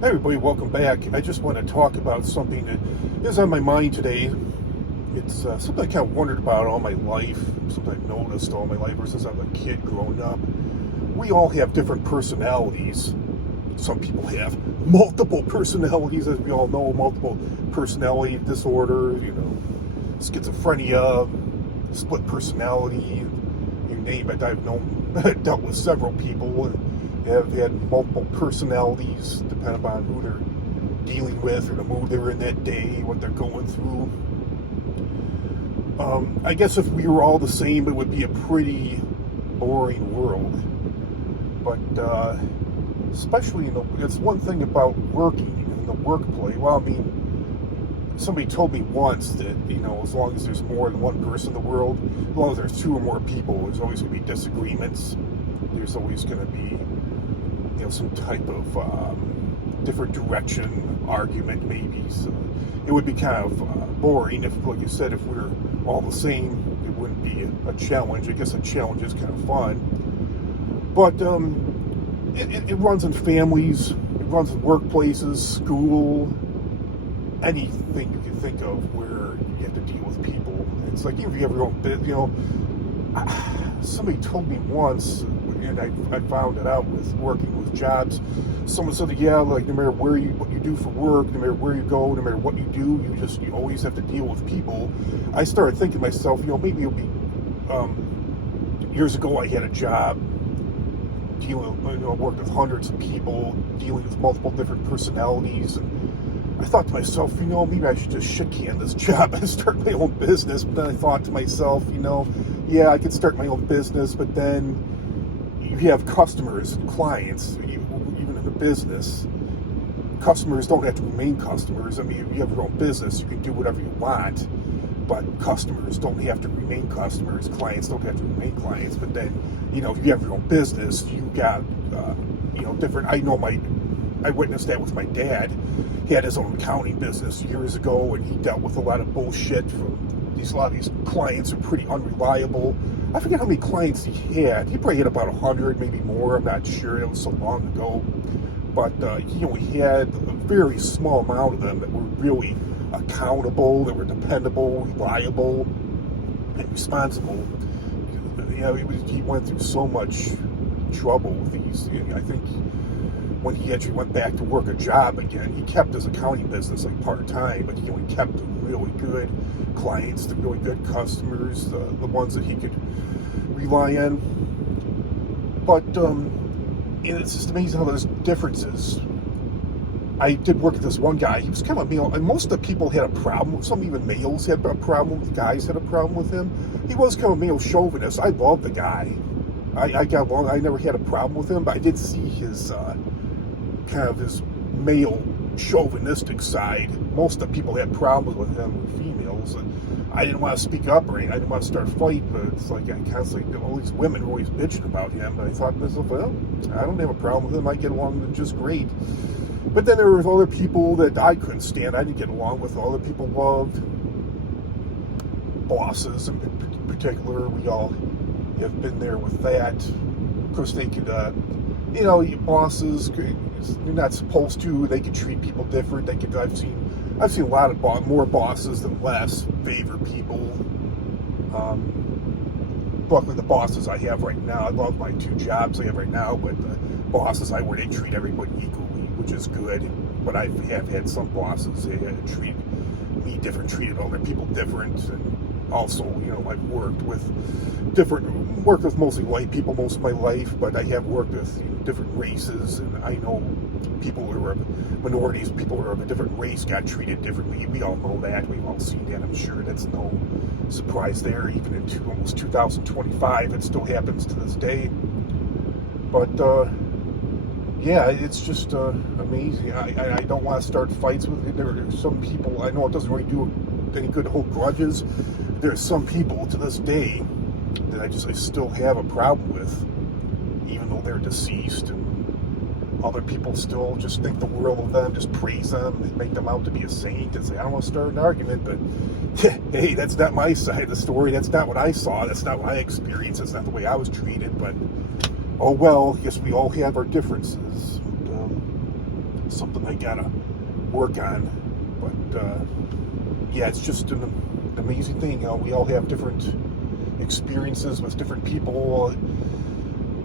Hi everybody, welcome back. I just want to talk about something that is on my mind today. It's something I kind of wondered about all my life, something I've noticed all my life ever since I was a kid growing up. We all have different personalities. Some people have multiple personalities, as we all know, multiple personality disorder, schizophrenia, split personality, you name it. I've dealt with several people and have had multiple personalities, depending upon who they're dealing with or the mood they're in that day, what they're going through. I guess if we were all the same, it would be a pretty boring world. But especially, it's one thing about working in the workplace. Well, I mean, somebody told me once that, as long as there's more than one person in the world, as long as there's two or more people, there's always going to be disagreements. There's always going to be, some type of different direction argument, maybe. So it would be kind of boring if, like you said, if we're all the same, it wouldn't be a challenge. I guess a challenge is kind of fun. But it runs in families, it runs in workplaces, school, anything you can think of where you have to deal with people. It's like even if you have your own business, somebody told me once, and I found it out with working with jobs. Someone said that, like no matter what you do for work, no matter where you go, no matter what you do, you always have to deal with people. I started thinking to myself, maybe it'll be, years ago I had a job worked with hundreds of people, dealing with multiple different personalities, and I thought to myself, maybe I should just shit can this job and start my own business. But then I thought to myself, I could start my own business, but then you have customers and clients, even in a business. Customers don't have to remain customers. I mean, if you have your own business, you can do whatever you want, but customers don't have to remain customers. Clients don't have to remain clients. But then, if you have your own business, you got, different. I witnessed that with my dad. He had his own accounting business years ago, and he dealt with a lot of bullshit from a lot of these clients are pretty unreliable. I forget how many clients he had. He probably had about 100, maybe more. I'm not sure. It was so long ago. But, he had a very small amount of them that were really accountable, that were dependable, reliable, and responsible. He went through so much trouble with these. I think when he actually went back to work a job again, he kept his accounting business like part-time, but he kept the really good clients, the really good customers, the ones that he could rely on. But it's just amazing how there's differences. I did work with this one guy. He was kind of a male, and most of the people had a problem with. Some even males had a problem with. Guys had a problem with him. He was kind of a male chauvinist. I loved the guy. I got along. I never had a problem with him, but I did see his kind of his male chauvinistic side. Most of the people had problems with him were females, and I didn't want to speak up or anything. I didn't want to start a fight, but it's like I constantly, all these women were always bitching about him, and I thought to myself, well, I don't have a problem with him. I get along with him just great. But then there were other people that I couldn't stand. I didn't get along with. Other people loved. Bosses in particular, we all have been there with that. Of course, they could, bosses, you're not supposed to. They could treat people different. I've seen a lot of more bosses than less favor people. Luckily, the bosses I have right now, I love my two jobs I have right now, but the bosses I work, they treat everybody equally, which is good. But I have had some bosses that treat me different, treated other people different, and also, I've worked with mostly white people most of my life, but I have worked with different races, and I know people who are minorities, people who are of a different race got treated differently. We all know that. We've all seen that. I'm sure that's no surprise there. Even in almost 2025, it still happens to this day. But it's just amazing. I don't want to start fights with it. There are some people, I know it doesn't really do any good to hold grudges. There's some people to this day that I still have a problem with, even though they're deceased. And other people still just think the world of them, just praise them, and make them out to be a saint, and say, I don't want to start an argument, but hey, that's not my side of the story. That's not what I saw. That's not what I experienced. That's not the way I was treated. But oh well, I guess we all have our differences. something I gotta work on. But yeah, it's just an amazing thing. We all have different experiences with different people.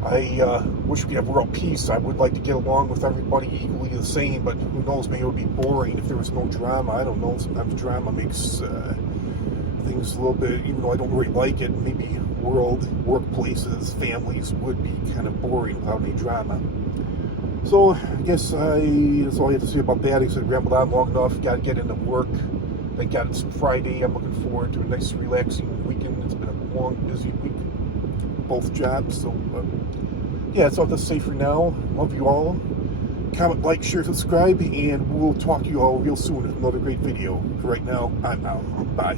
I wish we have world peace. I would like to get along with everybody equally the same, but who knows, maybe it would be boring if there was no drama. I don't know. Sometimes drama makes things a little bit, even though I don't really like it, maybe workplaces, families would be kind of boring without any drama. So I guess that's all I have to say about that. I said rambled on long enough. Got to get into work. Thank God it's Friday. I'm looking forward to a nice, relaxing weekend. It's been a long, busy week, both jobs. So yeah, that's all I have to say for now. Love you all. Comment, like, share, subscribe, and we'll talk to you all real soon with another great video. For right now, I'm out. Bye.